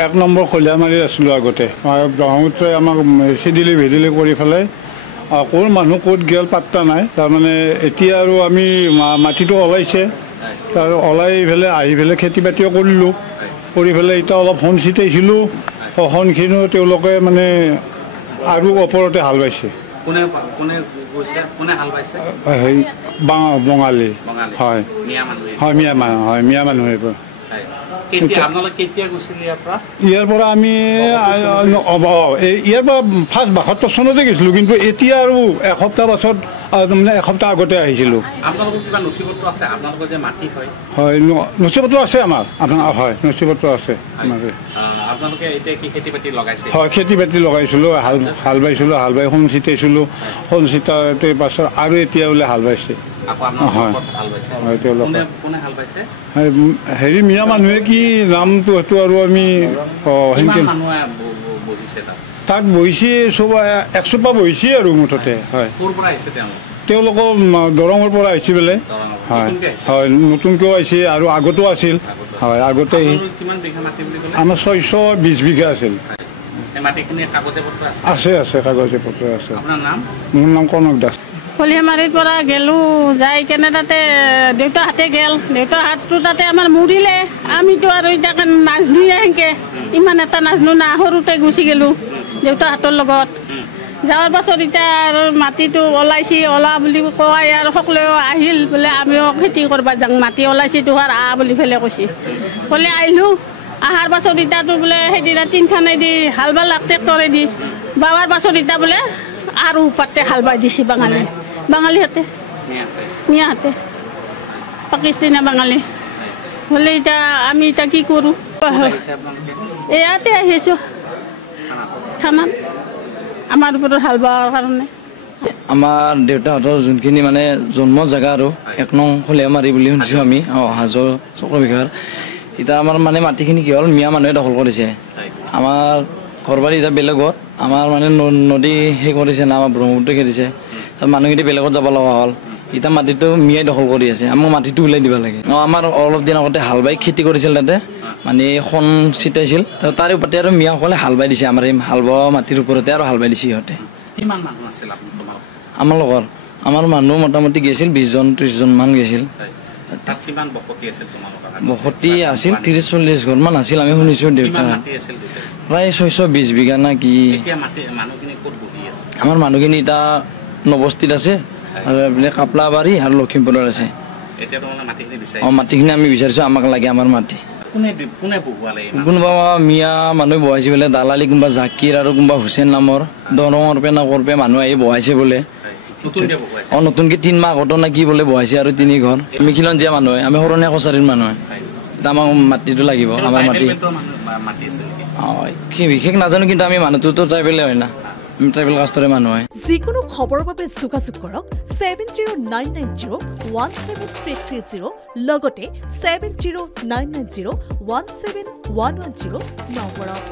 1 number খলিয়ামাৰী আছিলোঁ আগতে ব্ৰহ্মপুত্ৰই আমাক চিদিলি ভেদিলি কৰি পেলাই কোন মানুহ ক'ত গেল পাত্তা নাই তাৰমানে এতিয়া আৰু আমি মাটিটো ওলাইছে তাৰ ওলাই পেলাই আহি পেলাই খেতি বাতিও কৰিলোঁ কৰি পেলাই এতিয়া অলপ সন ছিটাইছিলোঁ সনখিনিও তেওঁলোকে মানে আৰু ওপৰতে হাল বাইছে বঙালী হয় হয় মিয়া মানুহে ইয়াৰ পৰা আমি ইয়াৰ পৰা ফাৰ্ষ্ট 72 চনতে গৈছিলোঁ কিন্তু এতিয়া আৰু এসপ্তাহ পাছত তাৰমানে এসপ্তাহ আগতে আহিছিলোঁ হয় নথিপত্ৰ আছে আমাৰ হয় নথিপত্ৰ আছে হয় খেতি বাতি লগাইছিলোঁ হাল বাইছিলোঁ হাল বাই সোণ ছিটাইছিলোঁ সোণ ছিটাওঁতে পাছত আৰু এতিয়া বোলে হাল বাইছে হেৰি মিয়া মানুহে কি নামটো সেইটো আৰু আমি তাত বহিছে চব 100 পৰা বহিছে আৰু মুঠতে হয় তেওঁলোকৰ দৰঙৰ পৰা আহিছে বোলে হয় হয় নতুনকৈও আহিছে আৰু আগতো আছিল হয় আগতে আমাৰ 620 বিঘা আছিল আছে আছে কাগজে পত্ৰ আছে মোৰ নাম কনক দাস খলিয়ামাৰীৰ পৰা গেলোঁ যাই কেনে তাতে দেউতাহঁতে গেল দেউতাহঁতটো তাতে আমাৰ মৰিলে আমিতো আৰু এতিয়া নাজনো সেনেকৈ ইমান এটা নাজনো না সৰুতে গুচি গ'লোঁ দেউতাহঁতৰ লগত যাৱাৰ পাছত এতিয়া আৰু মাটিটো ওলাইছে ওলা বুলি কয় আৰু সকলোৱে আহিল বোলে আমিও খেতি কৰিব যাওঁ মাটি ওলাইছে তোহাৰ বুলি পেলাই কৈছে ক'লে আহিলোঁ অহাৰ পাছত এতিয়াতো বোলে সেইদিনা 3খানেদি হাল বালাক ট্ৰেক্টৰেদি বাৱাৰ পাছত এতিয়া বোলে আৰু ওপৰতে হাল বাই দিছে বাঙালীহঁতে মিয়াহঁতে পাকিস্তানী বাঙালী হ'লে এতিয়া আমি এতিয়া কি কৰোঁ ইয়াতে আহিছোঁ থানাত আমাৰ ওপৰত হাল বোৱাৰ কাৰণে আমাৰ দেউতাহঁতৰ যোনখিনি মানে জন্ম জেগা আৰু 1 নং খলিয়ামাৰী বুলি শুনিছোঁ আমি হাজো চক্ৰবিঘাৰ এতিয়া আমাৰ মানে মাটিখিনি কি হ'ল মিয়া মানুহে দখল কৰিছে আমাৰ ঘৰবাৰী এতিয়া বেলেগত আমাৰ মানে নদী সেই কৰিছে না আমাৰ ব্ৰহ্মপুত্ৰ খেদিছে মানুহখিনি বেলেগত যাব লগা হ'ল এতিয়া মাটিটো মিয়াই দখল কৰি আছে আমাক মাটিটো ওলাই দিব লাগে আমাৰ অলপ দিন আগতে হাল বাই খেতি কৰিছিল তাতে মানে সোণ ছিটাইছিল তাৰে ওপৰতে আৰু মিয়াসকলে হাল বাই দিছে আমাৰ এই হাল বোৱা মাটিৰ ওপৰতে আৰু হাল বাই দিছে সিহঁতে আমাৰ লগৰ আমাৰ মানুহ মোটামুটি গৈছিল 20জন 30জন মান গৈছিল বসতি আছিল 30-40 ঘৰমান আছিল আমি শুনিছোঁ দেউতা প্ৰায় 620 বিঘা না কি আমাৰ মানুহখিনি এতিয়া নৱস্থিত আছে আৰু এইপিনে কাপলাবাৰী আৰু লখিমপুৰত আছে মাটিখিনি আমি বিচাৰিছোঁ আমাক লাগে আমাৰ মাটি কোনোবা মিয়া মানুহ বহাইছে বোলে দালালি কোনোবা জাকিৰ আৰু কোনোবা হুছেইন নামৰ দৰঙৰ পেনা কৰপে মানুহ আহি বহাইছে বোলে নতুনকৈ 3 মাহ আগতো না কি বোলে বহাইছে আৰু 3 ঘৰ আমি খিলন জীয়া মানুহ আমি সৰণীয়া কছাৰীৰ মানুহ আমাক মাটিটো লাগিব আমাৰ মাটি কি বিশেষ নাজানো কিন্তু আমি মানুহটোতো ট্ৰাইবেলে হয় না ট্ৰাইবেল কাষ্টৰে মানুহ হয় যিকোনো খবৰৰ বাবে যোগাযোগ কৰক 7099017330 লগতে 7099017110 নম্বৰত